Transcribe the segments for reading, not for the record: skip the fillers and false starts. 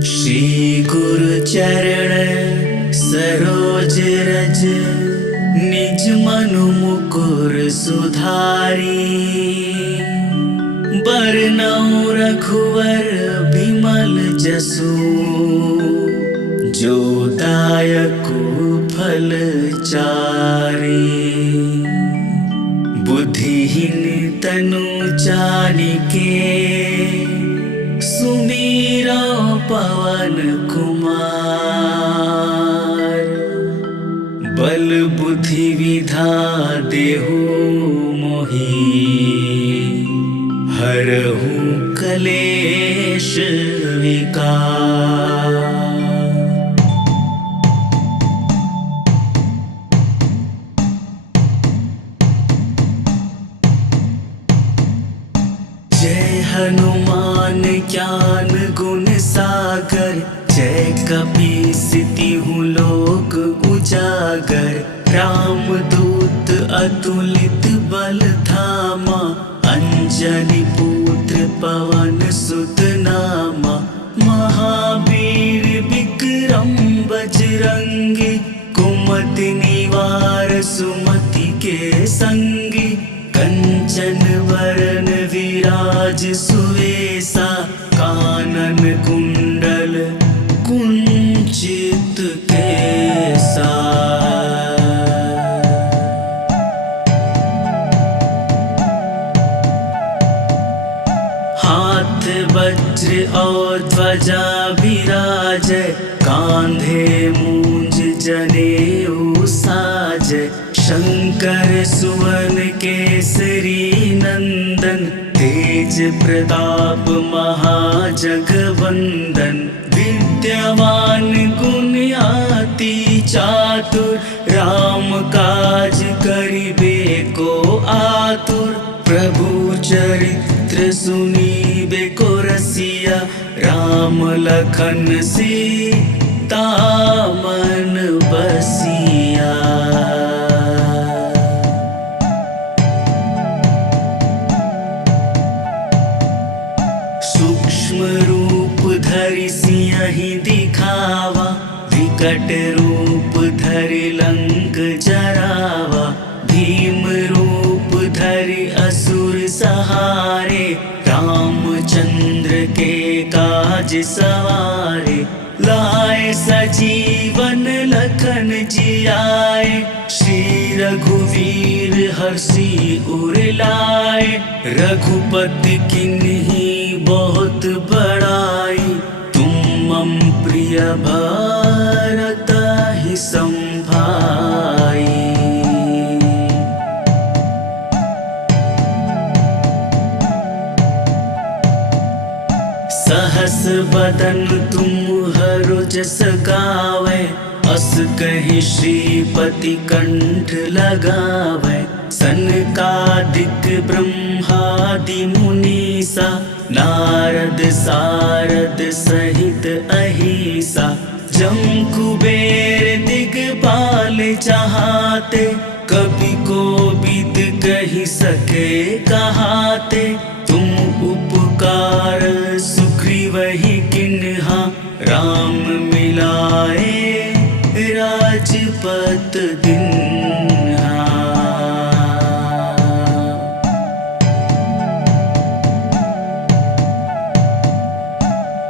श्री गुरु चरण सरोज रज, निज मनु मुकुर सुधारी। बरनउँ रघुवर बिमल जसु, जो दायकु फल चारि। बुद्धिहीन तनु जानिके, सुमीरा पवन कुमार। बल बुद्धि विधा देहु मोहि, हरहु कलेश विकार। जय हनुमान ज्ञान गुण सागर, जय कपीसतिहु लोक उजागर। रामदूत अतुलित बल धामा, अंजनी पुत्र पवन सुत नामा। महावीर विक्रम बजरंगी, कुमति निवार सुमति के संगी। कंचन वरन विराज सुवेसा, कानन कुंडल कुंचित केसा। हाथ वज्र और ध्वजा विराजै, कांधे मूंज जनेऊ साजै। शंकर सुवन केसरी नंदन, तेज प्रताप महाजगवंदन। विद्यावान गुणियाति चातुर, राम काज करिबे को आतुर। प्रभु चरित्र सुनिबे को रसिया, राम लखन सीता मन बसिया। सूक्ष्म रूप धरि सियहि दिखावा, विकट रूप धरि लंक जरावा। भीम रूप धरि असुर सहारे, रामचंद्र के काज सवारे। लाए सजीवन लखन जियाए, श्री रघुवीर हर्षि उर लाए। रघुपति किन्ही बहुत बड़ाई, तुम मम प्रिय भरत ही संभाई। सहस बदन तुम हरो जस गावै, अस कहि श्रीपति कंठ लगावै। सनकादिक ब्रह्मादि मुनीसा, नारद सारद सहित अहिसा। जम कुबेर दिगपाल चाहते, कवि कोविद कहि सके कहाते। तुम उपकार सुग्रीवहि किन्हा, राम मिलाए राजपत दिन्हा।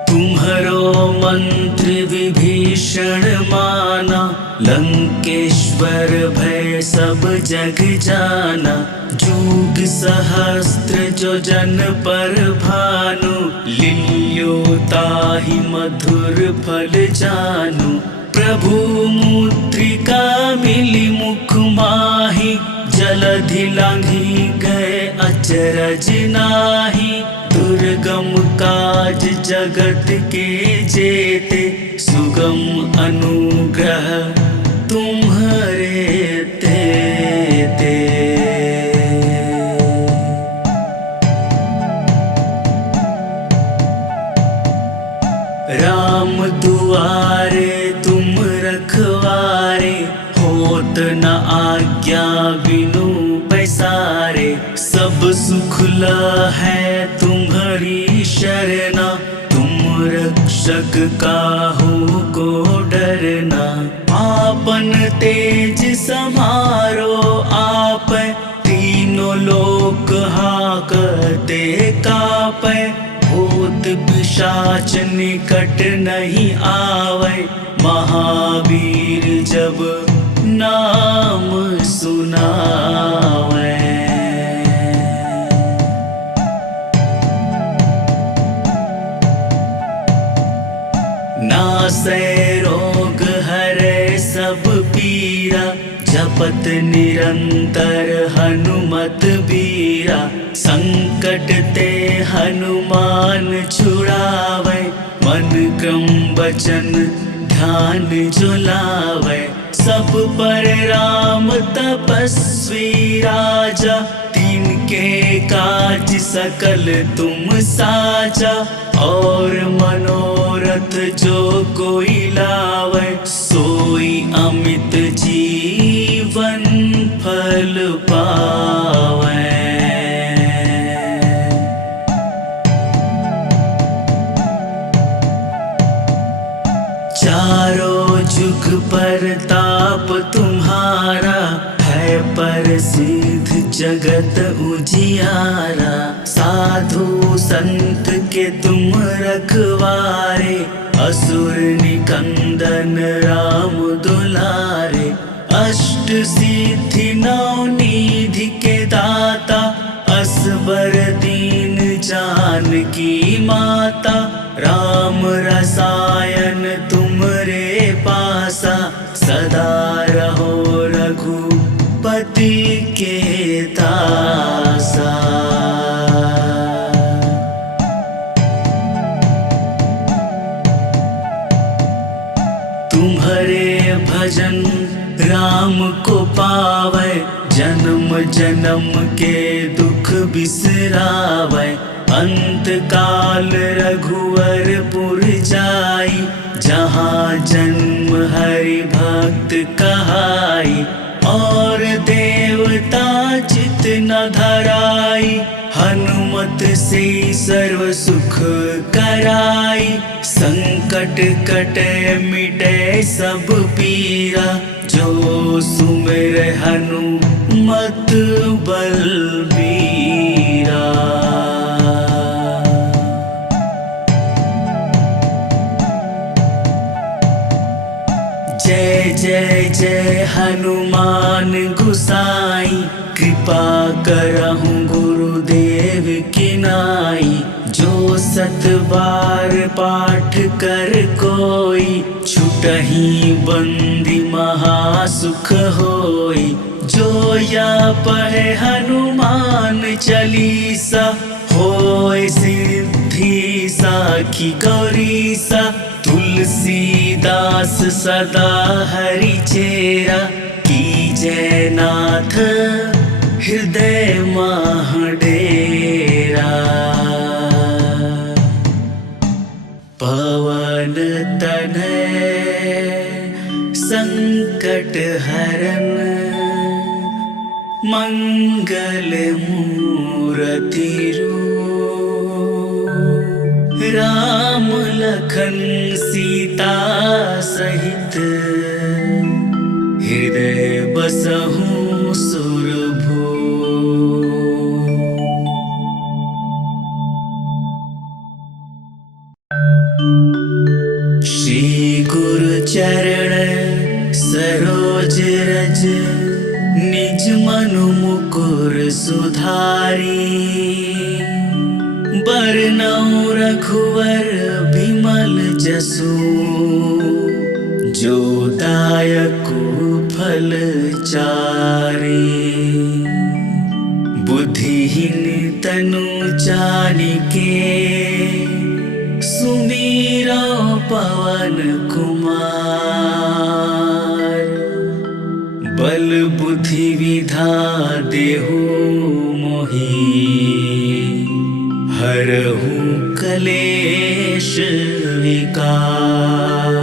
तुम्हरो मंत्र विभीषण माना, लंकेश्वर भय सब जग जाना। जुग सहस्त्र जो जन पर भानु, लील्यो ताहि मधुर फल जानु। प्रभु मुद्रिका मिली मुख माहि, जलधि लांघि गए अचरज नाही। दुर्गम काज जगत के जेते, सुगम अनुग्रह तुम्हारे तेते। राम दुआरे तुम रखवारे, होत न आज्ञा बिनु पैसारे। सब सुख है तुम्हारी शरणा, तुम रक्ष शक काहू को डरना। आपन तेज समारो आप, तीनों लोक हाकते कापै। भूत पिशाच निकट नहीं आवे, महावीर जब नाम सुनावे। नासै रोग हरै सब पीरा, जपत निरंतर हनुमत बीरा। संकट ते हनुमान छुड़ावे, मन क्रम वचन ध्यान जो लावे। सब पर राम तपस्वी राजा, तिनके काज सकल तुम साजा। और मनोरथ जो कोई लावे, सोई अमित जीवन फल पावे। चारों जुग पर ताप तुम्हारा, है प्रसिद्ध जगत उजियारा। साधु संत के तुम रखवारे, असुर निकंदन राम दुलारे। अष्ट सिद्धि नौ निधि के दाता, असबर दीन जानकी माता। राम रसायन तुमरे पासा, सदा रहो रघुपति के दासा। तुम्हारे भजन राम को पावे, जन्म जन्म के दुख बिसरावे। अंत काल रघुवरपुर जाई, जहाँ जन्म हरि भक्त कहाई। और देवता चित न धराई, हनुमत से सर्व सुख कराई। संकट कटे मिटे सब पीरा, जो सुमिर हनुमत बलबीरा। जय जय जय हनुमान गुसाई, कृपा करहु गुरुदेव की नाई। जो सत बार पाठ कर कोई, छुटहि बंदी महासुख होई। जो या पढ़े हनुमान चालीसा, होय सिद्धि साखी गौरीसा। तुलसीदास सदा हरि चेरा, कीजय नाथ हृदय माह डेरा। पवन तनय संकट हरन, मंगल मूरति रूप। राम लखन सीता सहित, हृदय बसहु सुरभूप। श्री गुरु चरण सरोज रज, निज मनु मुकुर सुधारी। बरनउँ रघुवर बिमल जसु, जो दायकु फल चारि। बुद्धिहीन तनु जानिके, सुमीरा पवन कुमार। बल बुद्धि विधा देहु मोहि, हरहु कलेश विकार।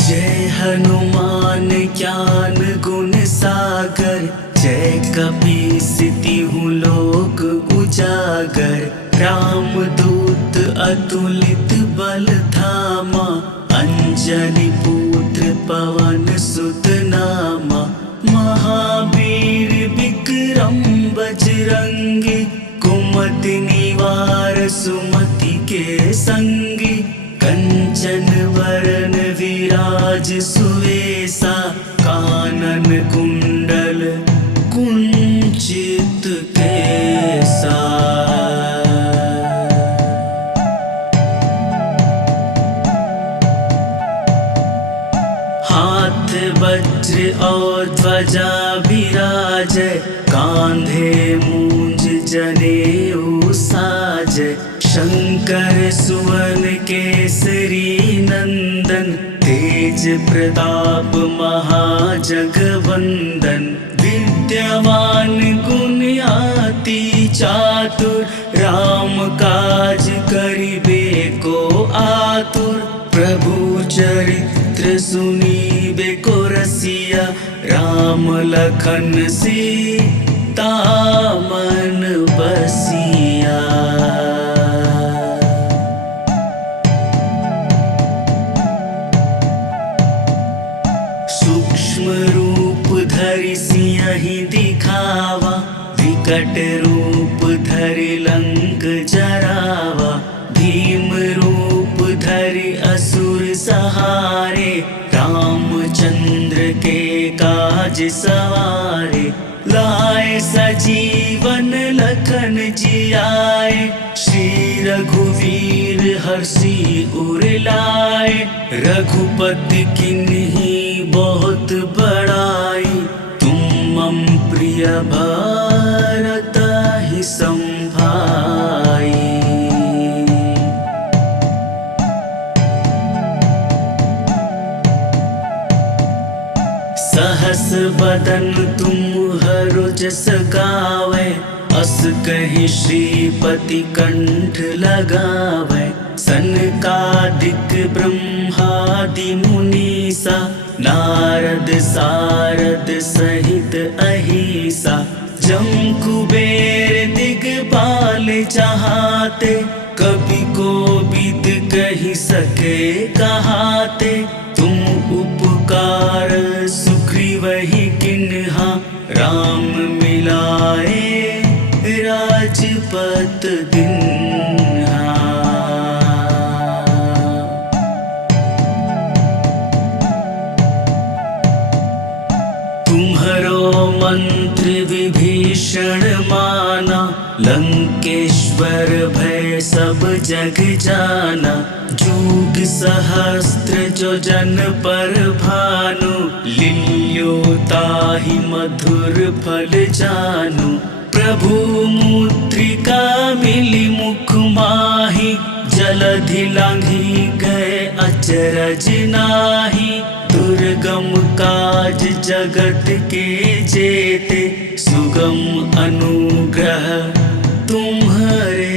जय हनुमान ज्ञान ज्ञान गुण सागर, जय कपीसिति हूँ लोक उजागर। रामदूत अतुलित बल धामा, अंजनी पुत्र पवन सुत नामा। महावीर विक्रम बजरंगी, कुमति निवार सुमति के संगी। कंचन वरण विराज सुवेसा, कानन कुंडल कुंचित केसा। हाथ वज्र और ध्वजा विराजै, कांधे मूंज जनेऊ साजै। शंकर सुवन केसरी नंदन, तेज प्रताप महाजगवंदन। विद्यावान गुणियाति चातुर, राम काज करिबे को आतुर। प्रभु चरित्र सुनीबे को रसिया, राम लखन सीता मन बसिया। सूक्ष्म रूप धरि सिंहि दिखावा, विकट रूप धरि लंक जरावा। भीम रूप धरि असुर सहारे, रामचंद्र के काज सवारे। लाए सजीवन लखन जियाए, श्री रघुवीर हर्षि उर लाए। रघुपति किन्हीं बहुत बड़ाई, तुम मम प्रिय भरत ही संभाई। सहस बदन तुम हरु जस गावै, अस कहि श्रीपति कंठ लगावै। सनकादिक ब्रह्मादि मुनीसा, नारद सारद सहित अहिसा। जम कुबेर दिगपाल जहाते, कवि कोविद कहि सके कहाते। तुम उपकार सुग्रीवहि किन्हा, राम मिलाए राजपत दिन्हा। तुम्हरो मंत्र विभीषण माना, लंकेश्वर भय सब जग जाना। जुग सहस्त्र जो जन पर भानु, लियो ताहि मधुर फल जानु। प्रभु मुद्रिका मिली मुख माहि, जलधि लांघि गए अचरज नाहि। दुर्गम काज जगत के जेते, सुगम अनुग्रह तुम्हारे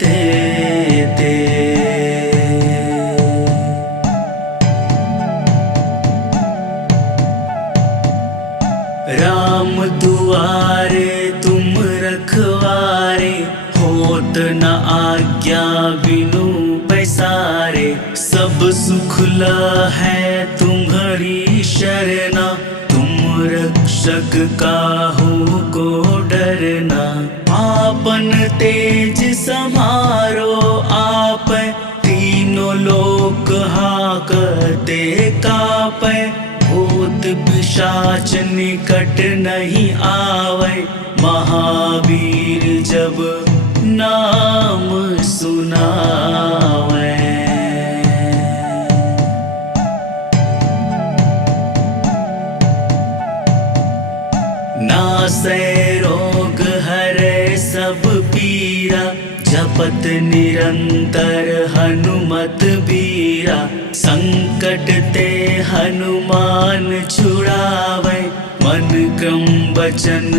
तेते। राम दुआरे तुम रखवारे, होत न आज्ञा बिनु पैसारे। सब सुख है तुम्हारी शरणा, तुम रक्षक काहू को डरना। आपन तेज समारो आपै, तीनों लोक हाकते कापै। भूत पिशाच निकट नहीं आवे, महावीर जब नाम सुनावे। नासै रोग हरै सब पीरा, जपत निरंतर हनुमत बीरा। संकट ते हनुमान छुड़ावे, मन क्रम वचन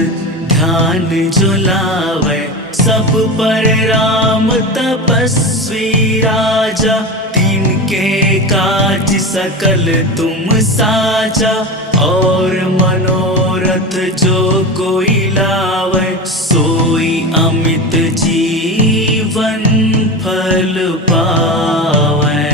ध्यान जो लावे। सब पर राम तपस्वी राजा, तीन के काज सकल तुम साजा, और मनोरथ जो कोई लावे, सोई अमित जीवन फल पावे।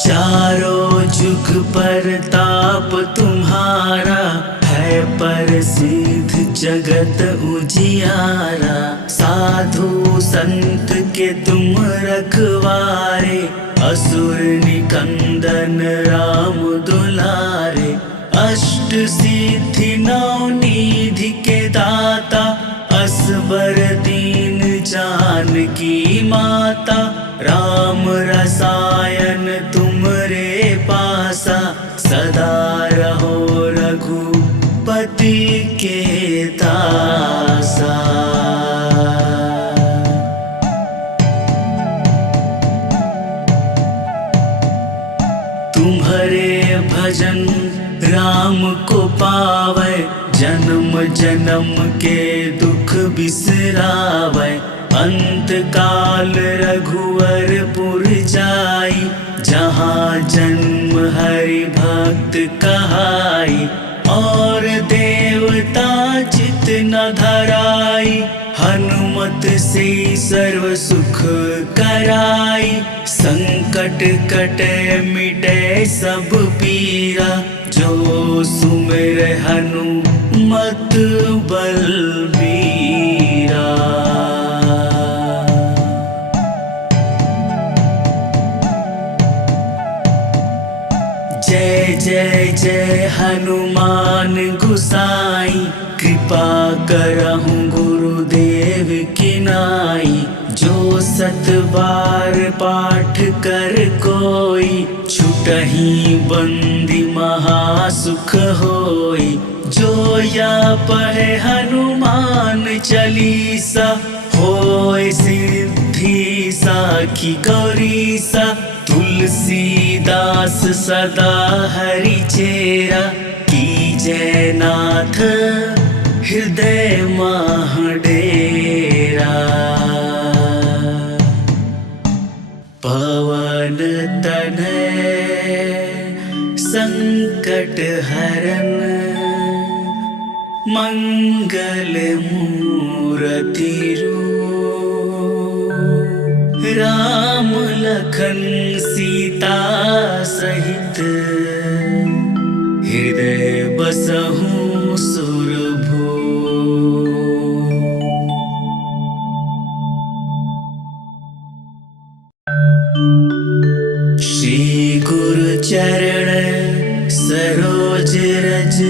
चारों जुग परताप तुम्हारा, है प्रसिद्ध जगत उजियारा। साधु संत के तुम रखवारे, असुर निकंदन राम दुलारे। अष्ट सिद्धि नौ निधि के दाता, असबर दीन जानकी माता। राम रसायन तुमरे पासा, सदा रहो रघुपति के दासा। तुम्हारे भजन राम को पावे, जन्म जन्म के दुख बिसरावे। अंत काल रघुवरपुर जाई, जहाँ जन्म हरि भक्त कहाई। और देवता चित न धराई, हनुमत से सर्व सुख कराई। संकट कटे मिटे सब पीरा, जो सुमिर हनुमत बलबीरा। जय जय जय हनुमान गुसाई, कृपा करहु गुरुदेव की नाई। जो सत बार पाठ कर कोई, छुटहि बंदी महासुख होई। जो या पढ़े हनुमान चालीसा, होय सिद्धि साखी गौरीसा। तुलसीदास सदा हरि चेरा, कीजय नाथ हृदय माह डेरा। पवन तनय संकट हरन, मंगल मूरति रूप। राम लखन सीता सहित, हृदय बसहु सुरभूप। श्री गुरु चरण सरोज रज,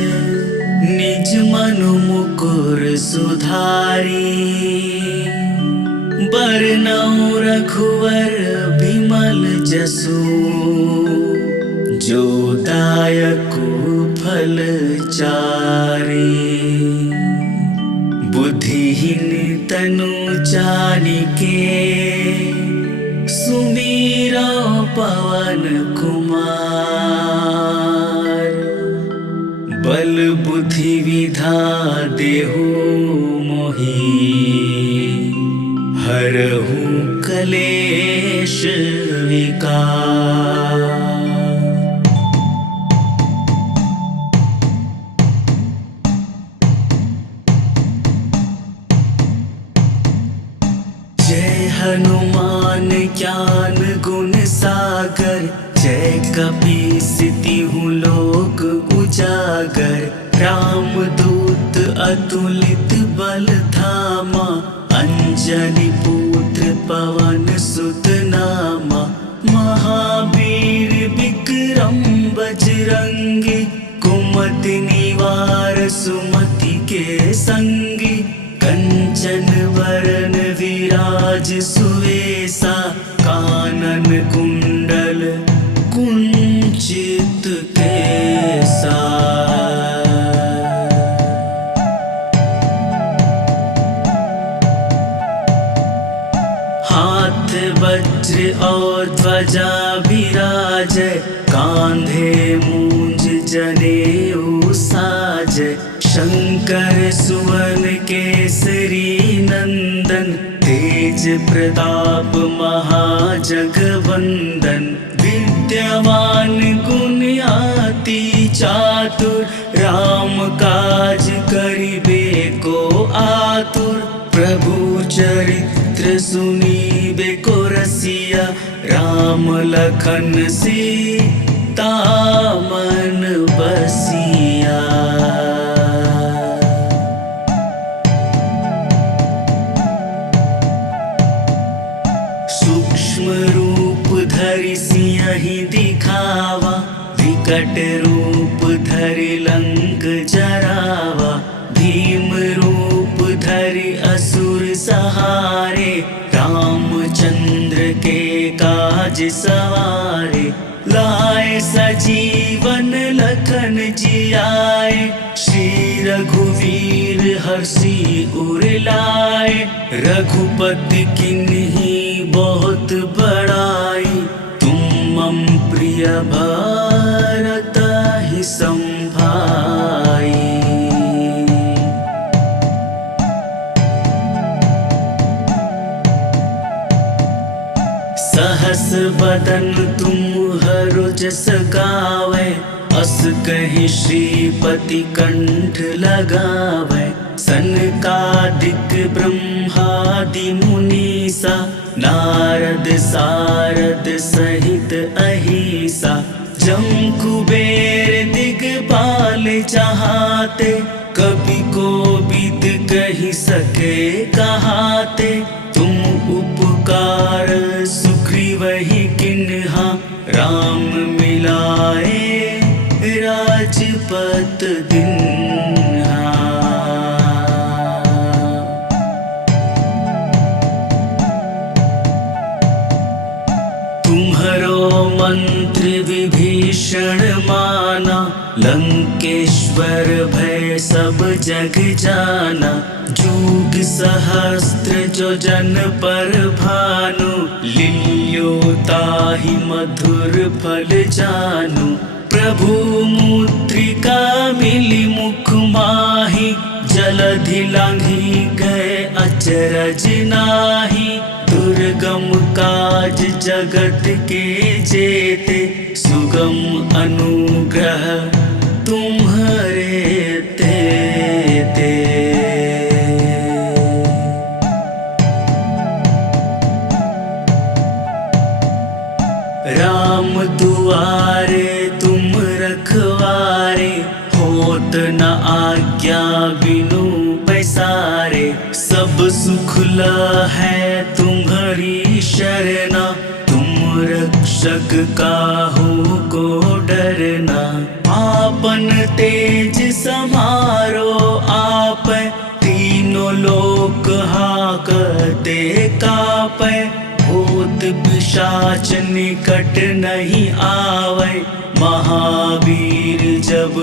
निज मनु मुकुर सुधारी। बरनउँ रघुवर बिमल जसु, जो दायकु फल चारि। बुद्धिहीन तनु जानिके, सुमीरा पवन कुमार। बल बुद्धि विधा देहु मोहि, हरहु कलेश विकार। जय हनुमान ज्ञान गुण सागर, जय कपीसतिहु लोक उजागर। रामदूत अतुलित बल धामा, अंजनी पुत्र पवन सुत नामा। महावीर विक्रम बजरंगी, कुमति निवार सुमति के संगी। कंचन वरन विराज सुवेसा, कानन कुंडल कुंचित केसा। हाथ वज्र और ध्वजा विराजै, कांधे मूंज जनेऊ साजै। शंकर सुवन केसरी नंदन, तेज प्रताप महाजगवंदन। विद्यावान गुणियाति चातुर, राम काज करिबे को आतुर। प्रभु चरित्र सुनिबे को रसिया, राम लखन सीता मन बसिया। सूक्ष्म रूप धरि सियहि दिखावा, विकट रूप धरि लंक जरावा। भीम रूप धरि असुर सहारे, रामचंद्र के काज सवारे। लाए सजीवन लखन जियाए, श्री रघुवीर हर्षि उर लाए। रघुपति किन्ही बहुत बड़ाई, तुम मम प्रिय भरत ही संभाई। सहस बदन तुम्हरो जस गावे, अस कहि श्रीपति कंठ लगावे। सनकादिक ब्रह्मादि मुनीसा, नारद सारद सहित अहिसा। जम कुबेर दिगपाल चाहते, कवि कोविद कहि सके कहाते। तुम उपकार सुग्रीवहि किन्हा, राम मिलाए राजपत दिन्हा। तुम्हरो मंत्र विभीषण माना, लंकेश्वर भय सब जग जाना। जुग सहस्त्र जो जन पर भानु, लियो ताहि मधुर फल जानु। प्रभु मुद्रिका मिली मुख माहि, जलधि लांघि गए अचरज नाहि। दुर्गम काज जगत के जेते, सुगम अनुग्रह तुम्हरे तेते। राम दुआरे तुम रखवारे, होत न आज्ञा बिनु पैसारे। सब सुख है तुम्हारी शरणा, तुम रक्षक काहू को डरना। आपन तेज समारो आपै, तीनों लोक हाकते कापै। भूत पिशाच निकट नहीं आवे, महावीर जब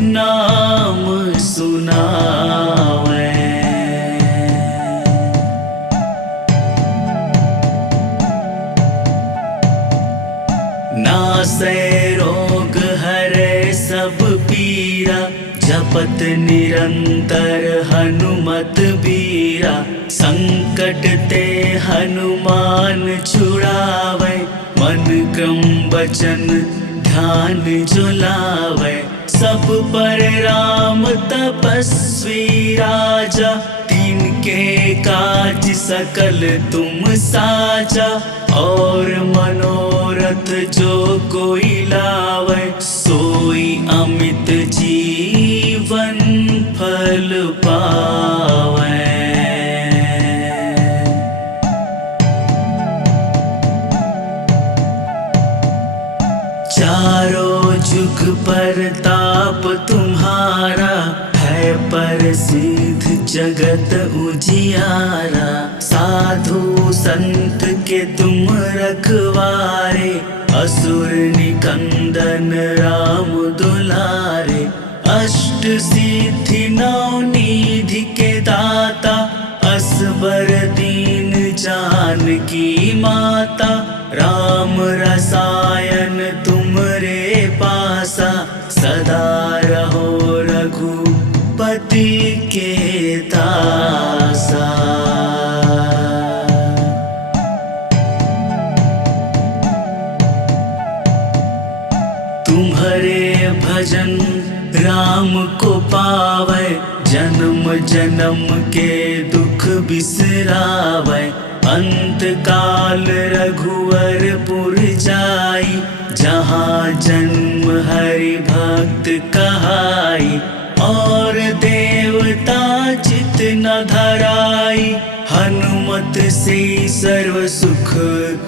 नाम सुनावे। नासै रोग हरै सब पीरा, जपत निरंतर हनुमत बीरा। संकट ते हनुमान छुड़ावे, मन क्रम वचन ध्यान जो लावे। सब पर राम तपस्वी राजा, तिनके काज सकल तुम साजा। और मनोरथ जो कोई लावे, सोई अमित जीवन फल पावे। चारों जुग पर ताप तुम्हारा, है प्रसिद्ध जगत उजियारा। साधु संत के तुम रखवारे, असुर निकंदन राम दुलारे। अष्ट सिद्धि नौ निधि के दाता, असबर दीन जानकी माता। राम रसायन तुमरे पासा, सदा रहो रघुपति जन राम को पावै, जन्म जन्म के दुख बिसरावै। अंत काल रघुवरपुर जाई, जहाँ जन्म हरि भक्त कहाई। और देवता चित न धराई, हनुमत से सर्व सुख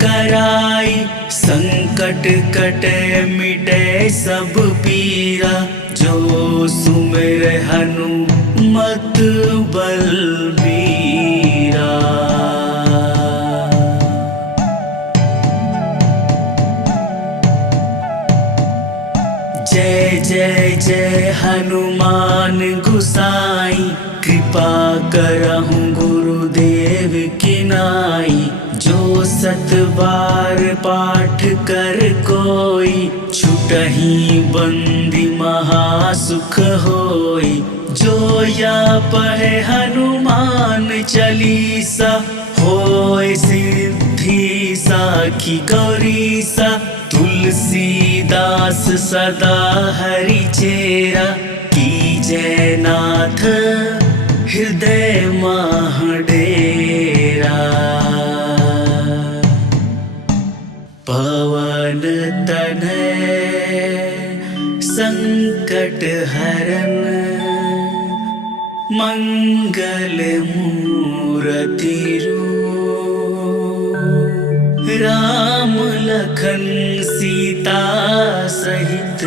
कराई। संकट कटे मिटे सब पीरा, जो सुमिर हनुमत बलबीरा। जय जय जय हनुमान गुसाई, कृपा करहु गुरुदेव की नाई। जो 7 बार पाठ कर कोई, छुटहि बंदी महासुख होई। जो या पढ़े हनुमान चालीसा, होय सिद्धि साखी गौरीसा। तुलसीदास सदा हरि चेरा, कीजय नाथ हृदय मह डेरा। पवन तनय संकट हरन, मंगल मूरति रूप। राम लखन सीता सहित,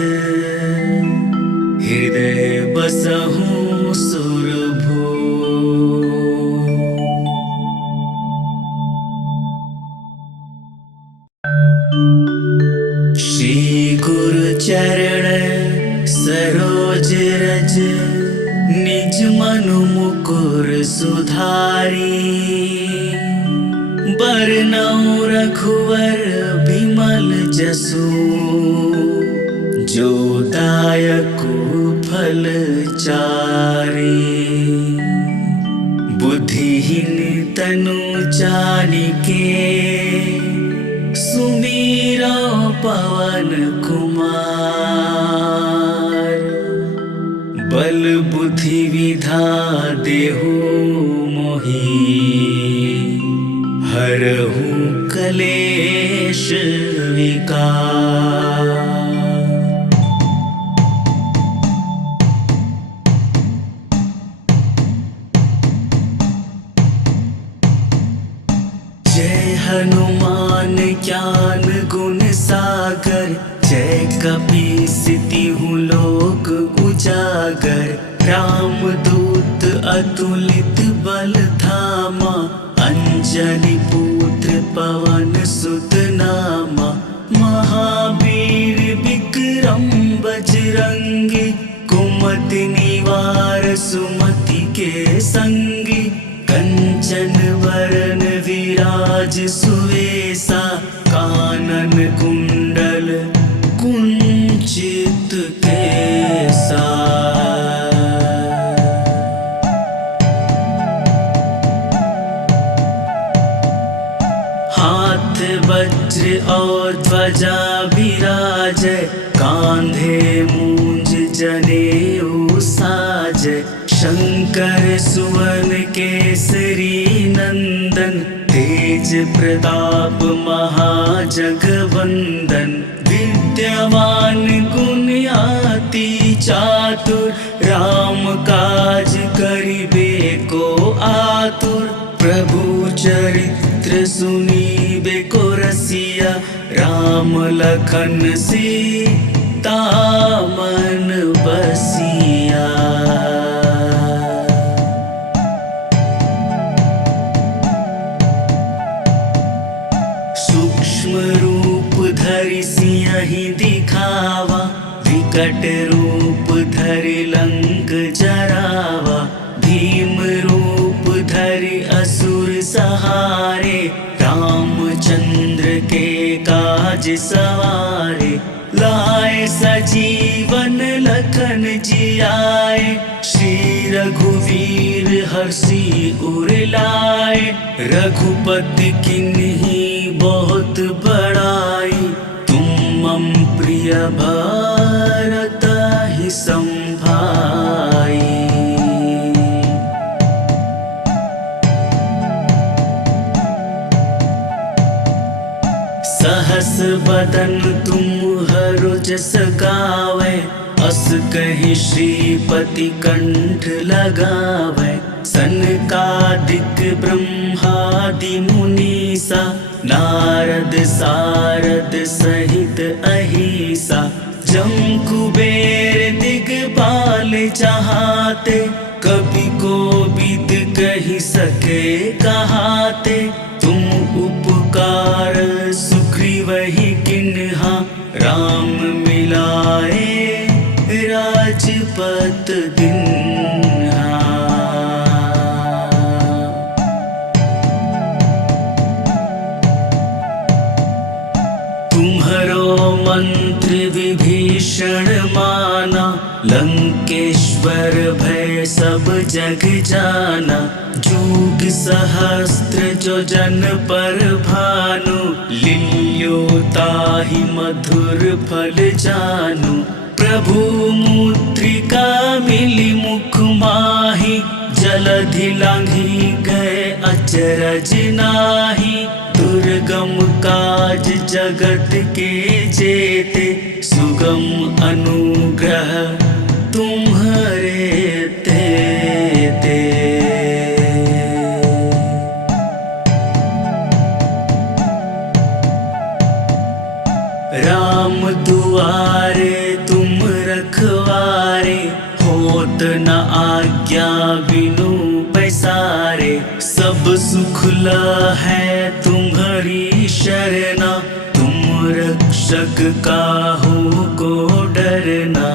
हृदय बसहु सुरभूप। श्री गुरु चरण सरोज रज, निज मनु मुकुर सुधारी। बरनउँ रघुवर बिमल जसु, जो दायकु फल चारि। बुद्धिहीन तनु जानिके, सुमिरो पवन कुमार। बल बुद्धि विधा देहु मोहि, हरहु कलेश विकार। जय हनुमान ज्ञान गुण सागर, जय कपीस तिहुँ लोक उजागर। रामदूत अतुलित बल धामा, अंजनी पुत्र पवन सुत नामा। महावीर विक्रम बजरंगी, कुमति निवार सुमति के संगी। कंचन वरन विराज सुवेसा, कानन कुंडल कुंचित केसा। हाथ वज्र और ध्वजा विराजै, कांधे मूंज जनेऊ साजै। शंकर सुवन केसरी नंदन, तेज प्रताप महाजगवंदन। विद्यावान गुणियाति चातुर, राम काज करिबे को आतुर। प्रभु चरित्र सुनिबे को रसिया, राम लखन सीता मन बसिया। सूक्ष्म रूप धरि सिंहि दिखावा, विकट रूप धरि लंक जरावा। भीम रूप धरि असुर सहारे, रामचंद्र के काज सवारे। लाए सजीवन लखन जियाए, श्री रघुवीर हर्षि उर लाए। रघुपति किन्ही बहुत बड़ाई, तुम मम प्रिय भरत सहस बदन तुम्हरो जस गावे, अस कहि श्रीपति कंठ लगावे। सनकादिक ब्रह्मादि मुनीसा, नारद सारद सहित अहिसा। जम कुबेर दिगपाल चाहते, कवि कोविद कहि सके कहाते। तुम उपकार सुग्रीवहि किन्हा, राम मिलाए राजपत दिन्हा। तुम्हरो मंत्र विभीषण माना, लंकेश्वर भय सब जग जाना। जुग सहस्त्र जो जन पर भानु, लियो ताहि मधुर फल जानु। प्रभु मुद्रिका मिली मुख माहि, जलधि लांघि गए अचरज नाहि। दुर्गम काज जगत के जेते, सुगम अनुग्रह तुम्हरे तेते। राम दुआरे तुम रखवारे, होत न आज्ञा बिनु पैसारे। सब सुख है तुम्हारी शरणा, तुम रक्षक काहू को डरना।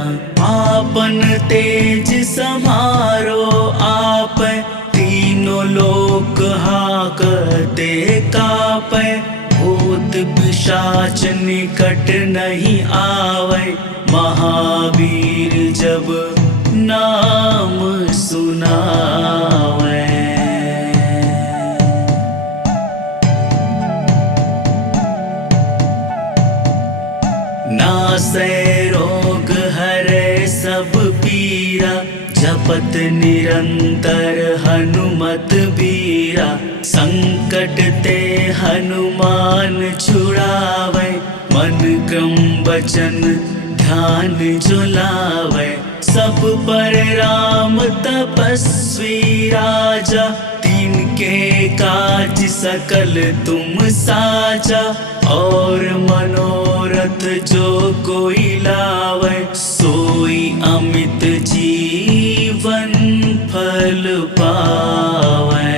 आपन तेज समारो आप, तीनों लोक हाकते कापै। भूत पिशाच निकट नहीं आवे, महावीर जब नाम सुनावे। नासै रोग हरै सब पीरा, जपत निरंतर हनुमत बीरा। संकट ते हनुमान छुड़ावे, मन क्रम वचन ध्यान जो लावे। सब पर राम तपस्वी राजा, तिनके काज सकल तुम साजा। और मनोरथ जो कोई लावे, सोई अमित जीवन फल पावे।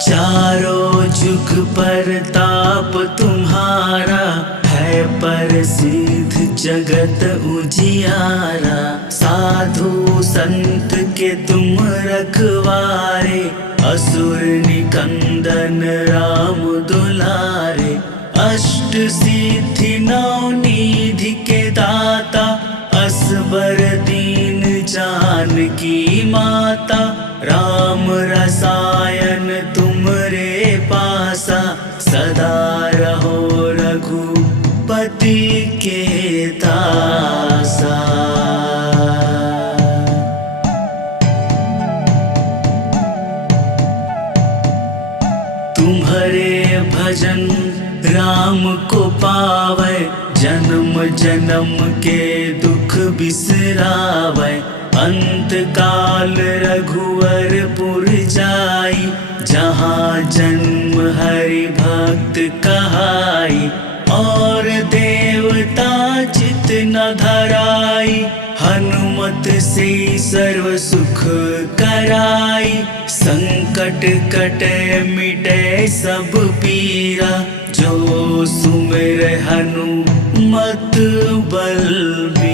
चारों जुग पर ताप तुम्हारा, है प्रसिद्ध जगत उजियारा। साधु संत के तुम रखवारे, असुर निकंदन राम दुलारे। अष्ट सिद्धि नौ निधि के दाता, असबर दीन जानकी माता। राम रसायन तुमरे पासा, सदा रहो रघुपति के दासा। तुम्हारे भजन राम को पावे, जन्म जन्म के दुख बिसरावे। अंत काल रघुवरपुर जाई, जहाँ जन्म हरि भक्त कहाई। और देवता चित न धराई, हनुमत से सर्व सुख कराई। संकट कटे मिटे सब पीरा, जो सुमिर हनुमत बलबीरा।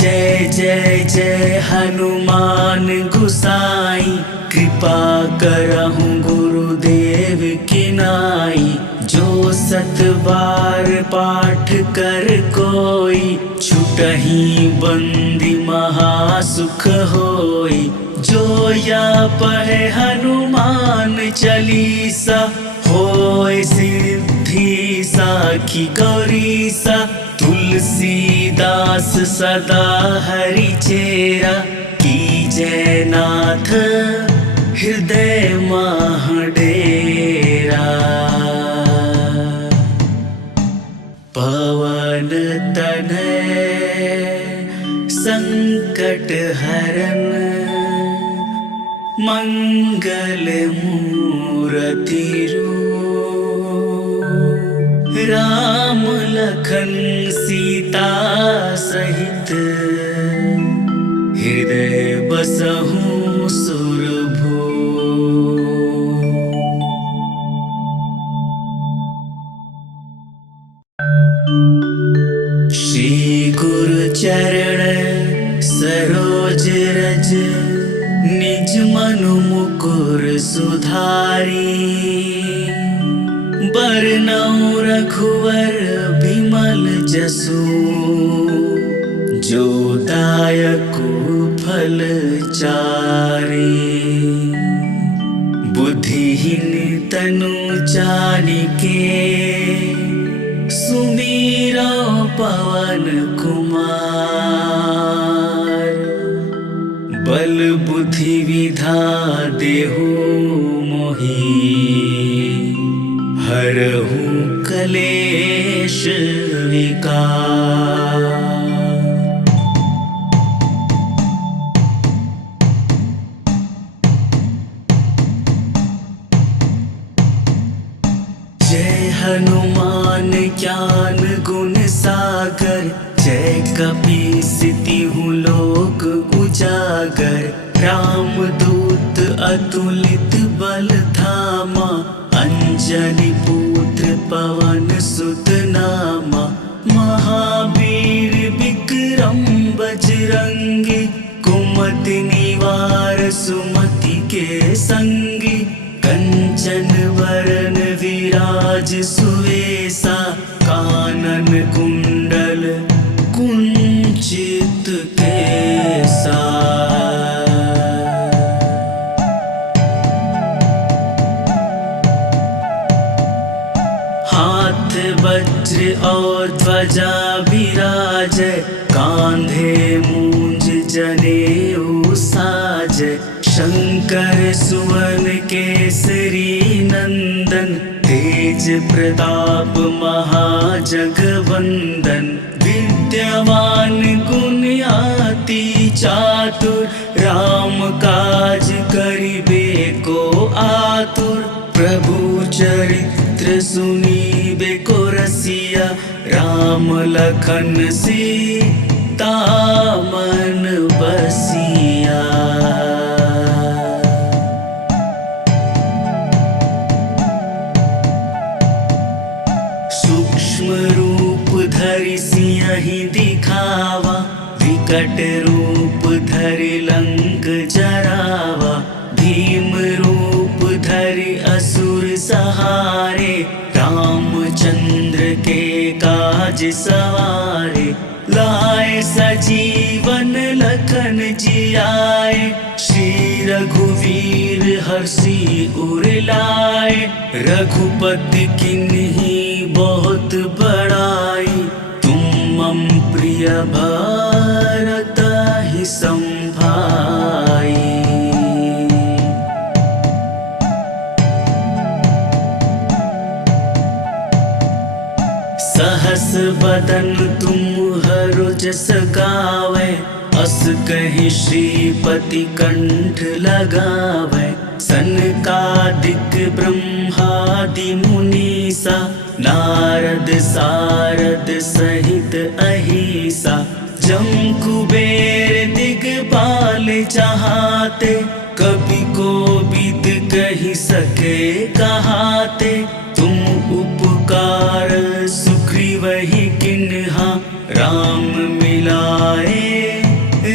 जय जय जय हनुमान गुसाई, कृपा करहु गुरुदेव की नाई। जो सत बार पाठ कर कोई, छुटहि बंदी महासुख होई। जो या पढ़े हनुमान चालीसा, होय सिद्धि सा राखी गौरी सा तुलसीदास सदा हरि चेरा कीजय नाथ हृदय माह डेरा। पवन तनय संकट हरन मंगल मूर्ति रूप राम लखन सीता सहित हृदय बसहु सुरभू। श्री गुरु चरण सरोज रज निज मनु मुकुर सुधारी। बरनउँ रघुवर बिमल जसु जो दायकु फल चारि। बुद्धिहीन तनु जानिके सुमीरा पवन कुमार। बल बुद्धि विधा देहु मोहि हरहु कलेश विकार। जय हनुमान ज्ञान गुण सागर जय कपीस तिहुँ लोक उजागर। रामदूत अतुलित बल धामा अंजनी पुत्र पवन सुत नामा। महावीर विक्रम बजरंगी कुमति निवार सुमति के संगी। कंचन वरन विराज सुवेसा कानन कुंडल कुंचित केसा। हाथ वज्र और ध्वजा विराजै कांधे मूंज जनेऊ साजै। शंकर सुवन केसरी नंदन तेज प्रताप महाजगवंदन। विद्यावान गुणियाति चातुर राम काज करिबे को आतुर। प्रभु चरित्र सुनिबे को रसिया राम लखन सीता मन बसिया। सूक्ष्म रूप धरि सियहि दिखावा विकट रूप धरि लंक जरावा। भीम रूप धरि असुर सहारे रामचंद्र के काज सवारे। लाए सजीवन लखन जियाए श्री रघुवीर हर्षि उर लाए। रघुपति किन्ही बहुत बड़ाई तुम मम प्रिय भरत ही संभाई। सहस बदन तुम हरु जस गावै अस कहि श्रीपति कंठ लगावै। सनकादिक ब्रह्मादि मुनीसा नारद सारद सहित अहिसा। जम कुबेर दिगपाल जहाते कभी कोविद कहि सके कहाते। तुम उपकार सुग्रीवहि किन्हा राम मिलाए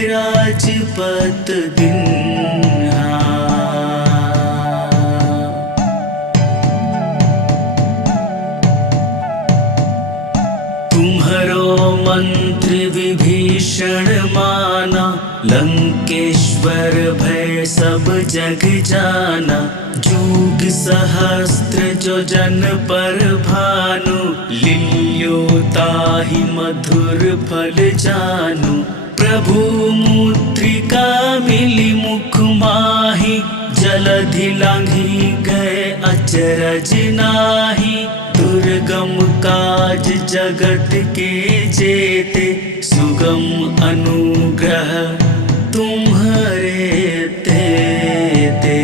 राजपत दिन्हा। तुम्हरो मंत्र विभीषण माना लंकेश्वर भय सब जग जाना। जुग सहस्त्र जो जन पर भानु लील्योताहि पाहि मधुर फल जानू। प्रभु मुद्रिका मिली मुख माहि, जलधि लांघी गए अचरज नाही। दुर्गम काज जगत के जेते, सुगम अनुग्रह तुम्हारे तेते।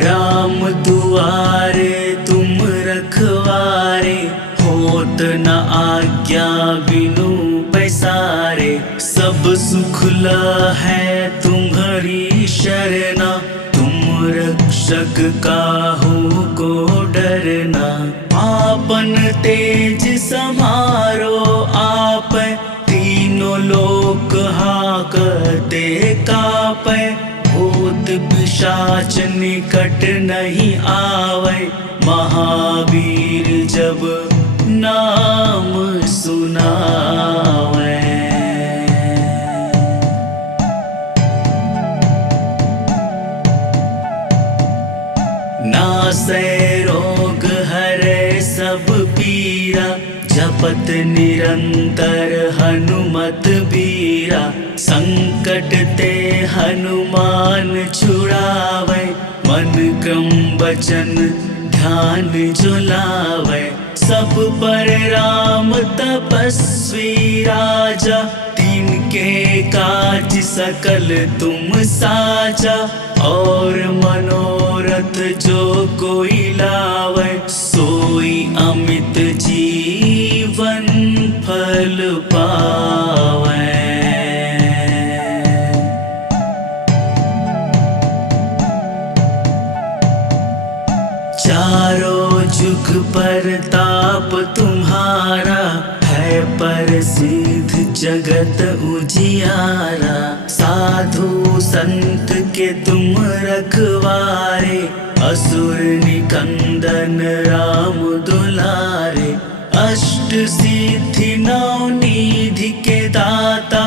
राम दुआरे तुम रखवारे, होत न आज्ञा बिनु पैसारे। सब सुख ल है तुम्हारी शरणा, तुम रक्षक काहू को डरना। आपन तेज समारो आप, तीनों लोक हाकते कापै। भूत पिशाच निकट नहीं आवे, महावीर जब नाम सुनावे। नासै रोग हरै सब पीरा, जपत निरंतर हनुमत बीरा। संकट ते हनुमान छुड़ावे, मन क्रम वचन ध्यान जुलावे। सब पर राम तपस्वी राजा, तिनके काज सकल तुम साजा। और मनोरथ जो कोई लावे, सोई अमित जीवन फल पावे। चारों जुग पर ताप तुम्हारा, है प्रसिद्ध जगत उजियारा। साधु संत के तुम रखवारे, असुर निकंदन राम दुलारे। अष्ट सिद्धि नौ निधि के दाता,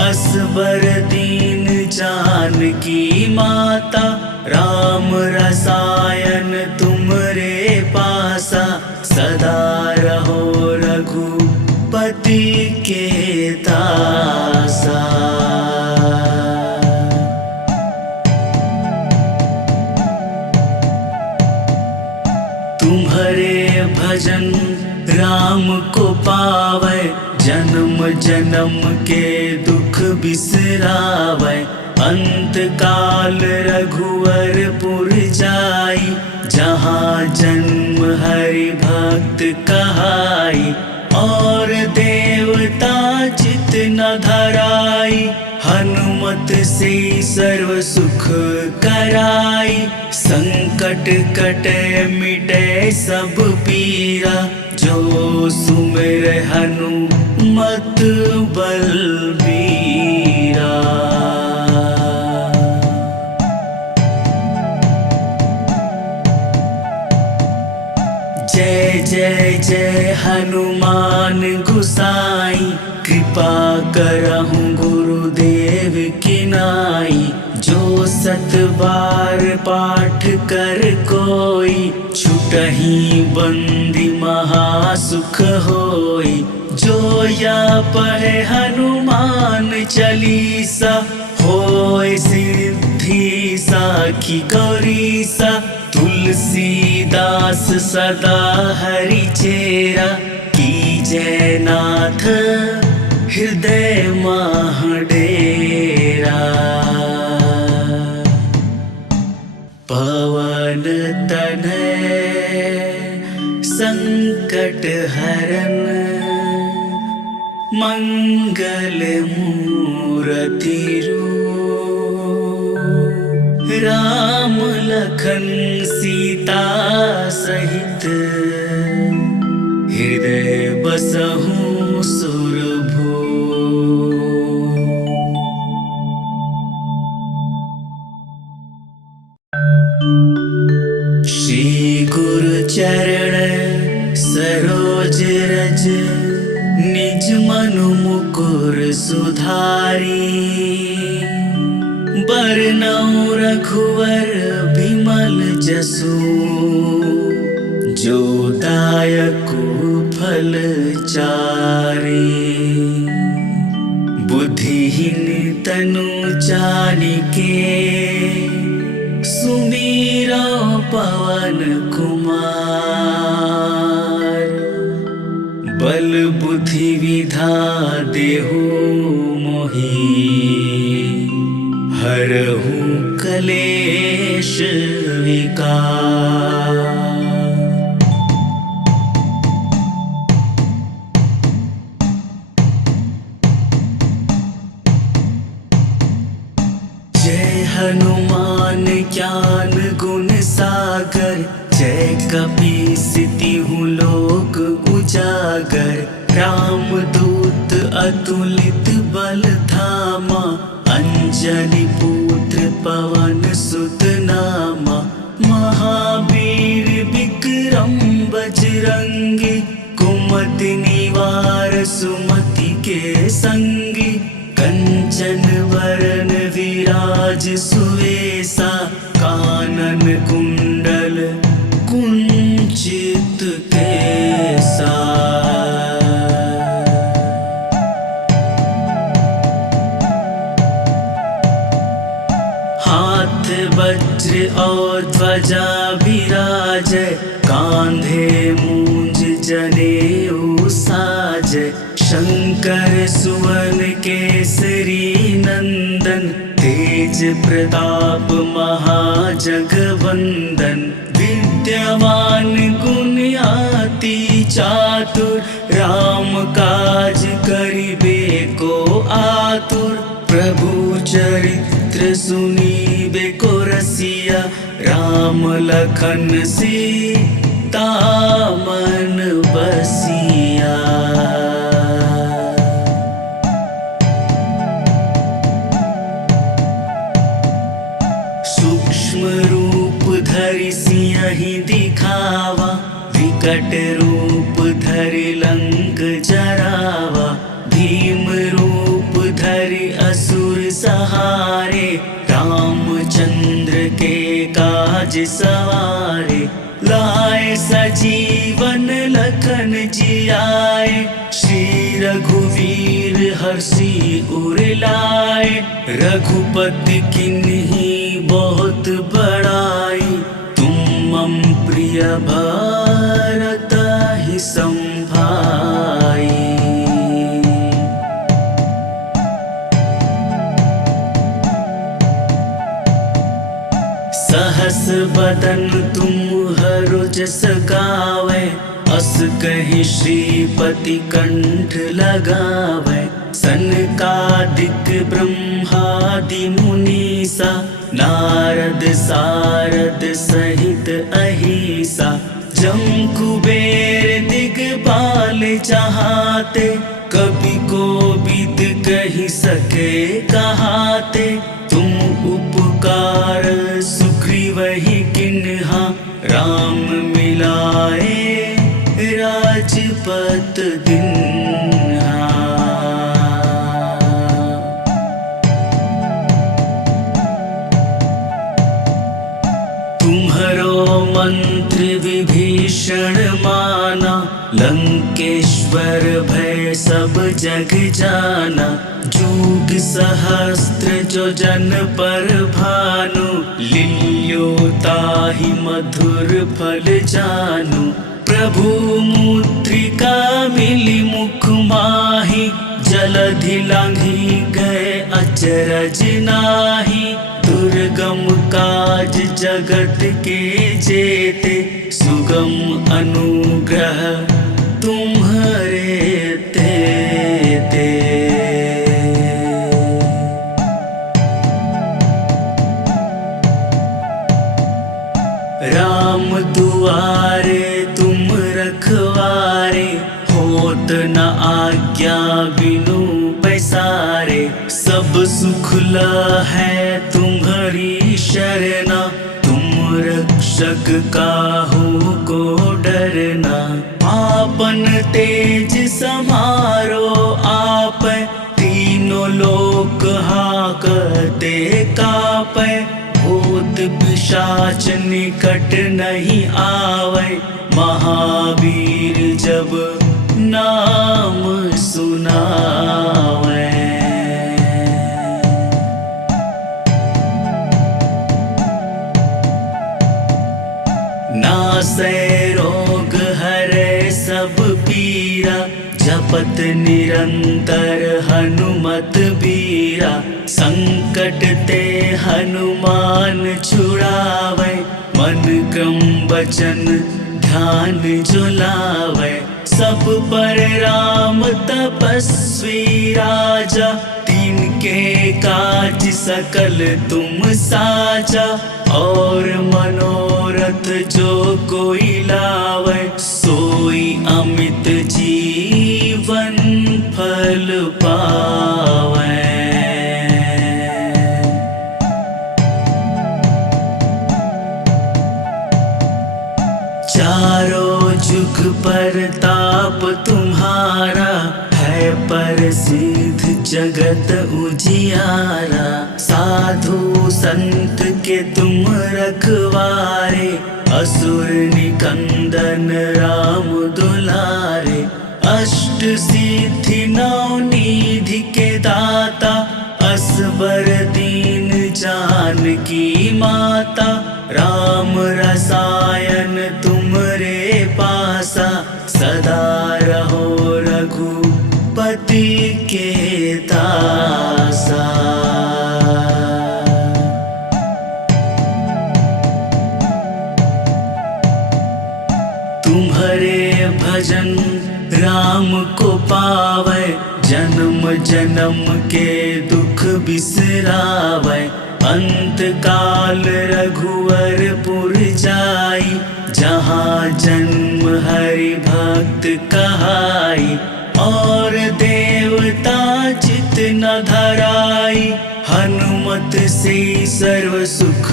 असबर दीन जानकी माता। राम रसायन तुमरे पासा, सदा रहो रघुपति के दासा। तुम्हारे भजन राम को पावे, जन्म जन्म के दुख बिसरावे। अंत काल रघुवरपुर जाई, जहाँ जन्म हरि भक्त कहाई। और देवता चित न धराई, हनुमत से सर्व सुख कराई। संकट कटे मिटे सब पीरा, जो सुमिर हनुमत बलबीरा। जय जय जय हनुमान गुसाई, कृपा करहूँ गुरुदेव की नाई। जो सत बार पाठ कर कोई, छुटहि बंदी महासुख होई। जो या पढ़े हनुमान चालीसा, होय सिद्धि साखी गौरीसा। तुलसीदास सदा हरि चेरा, कीजय नाथ हृदय माह डेरा। पवन तनय संकट हरन, मंगल मूरति रूप। राम लखन सीता सहित, हृदय बसहु सुरभूप। श्री गुरु चरण सरोज रज, निज मनु मुकुर सुधारी। बरनउँ रघुवर बिमल जसु, जो दायकु फल चारि। बुद्धिहीन तनु जानिके, सुमीरा पवन कुमार। बल बुद्धि विधा देहु मोहि, हरहु कलेश विकार। जय हनुमान ज्ञान गुण सागर, जय कपीसतिहु लोक उजागर। रामदूत अतुलित बल धामा, अंजनी पुत्र पवन सुत नामा। महावीर विक्रम बजरंगी, कुमति निवार सुमति के संगी। कंचन वरन विराज सुवेसा, कानन कुंडल कुंचित केसा। हाथ वज्र और ध्वजा विराजै, कांधे मूंज जनेऊ साजै। शंकर सुवन केसरी नंदन, तेज प्रताप महाजगवंदन। विद्यावान गुणियाति चातुर, राम काज करिबे को आतुर। प्रभु चरित्र सुनिबे को रसिया, राम लखन सीता मन बसिया। सूक्ष्म रूप धरि सियहि दिखावा, विकट रूप धरि लंक जरावा। भीम रूप धरि असुर सहारे, रामचंद्र के काज सवारे। लाए सजीवन लखन जियाए, श्री रघुवीर हर्षि उर लाए। रघुपति किन्ही बहुत बड़ाई, तुम मम प्रिय भरत ही संभाई। सहस बदन तुम हरो जस गावै, अस कहि श्रीपति कंठ लगावै। सनकादिक ब्रह्मादि मुनीसा, नारद सारद सहित अहिसा। जम कुबेर दिगपाल जहाते, कवि कोविद कहि सके कहाते। तुम उपकार सुग्रीवहि किन्हा, राम मिलाए राजपत दिन्हा। तुम्हरो मंत्र विभीषण माना, लंकेश्वर भय सब जग जाना। जुग सहस्त्र जो जन पर भानु, लील्यो ताहि मधुर फल जानु। प्रभु मुद्रिका मिली मुख माहि, जलधि लांघि गए अचरज नाहि। दुर्गम काज जगत के जेते, सुगम अनुग्रह तुम्हारे तेते। राम दुआरे तुम रखवारे, होत न आज्ञा बिनु पैसारे। सब सुख है तुम्हारी शरणा, तुम रक्षक काहू को डरना। आपन तेज समारो आपै, तीनों लोक हाकते कापै। भूत पिशाच निकट नहीं आवे, महावीर जब नाम सुनावे। नासै रोग हरे सब पीरा, जपत निरंतर हनुमत बीरा। संकट ते हनुमान छुड़ावे, मन क्रम वचन ध्यान जो लावे। सब पर राम तपस्वी राजा, तिनके काज सकल तुम साजा। और मनोरथ जो कोई लावे, सोई अमित जीवन फल पावे। चारों जुग पर ताप तुम्हारा, है प्रसिद्ध जगत उजियारा। साधु संत के तुम रखवारे, असुर निकंदन राम दुलारे। अष्ट सिद्धि नौ निधि के दाता, असबर दीन जानकी माता। राम रसायन तुमरे पासा, सदा रहो रघुपति के दासा। तुम्हारे भजन राम को पावे, जन्म जन्म के दुख बिसरावे। अंत काल रघुवरपुर जाई, जहाँ जन्म हरि भक्त कहाई। और देवता चित न धराई, हनुमत से सर्व सुख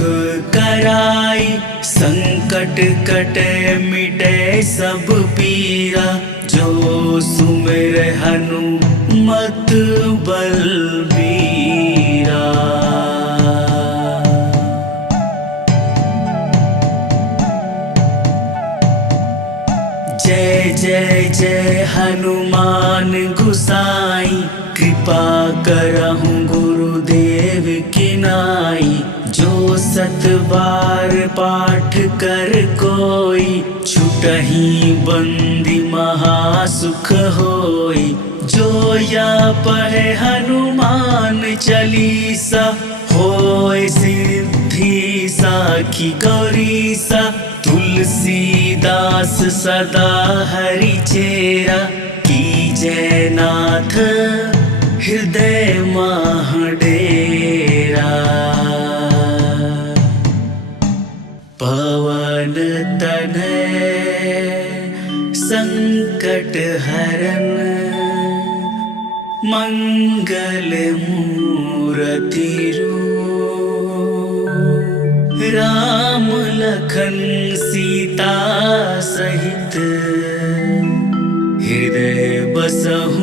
कराई। संकट कटे मिटे सब पीरा, जो सुमिर हनुमत बलबीरा। जय जय जय हनुमान गुसाई, कृपा करहु गुरुदेव की नाई। जो सत बार पाठ कर कोई, छुटहि बंदी महासुख होई। जो या पढ़े हनुमान चालीसा, होय सिद्धि साखी गौरीसा। तुलसीदास सदा हरि चेरा, कीजय नाथ हृदय माह डेरा। पवन तनय संकट हरन, मंगल मूर्ति रूप। राम लखन सीता सहित, हृदय बसहु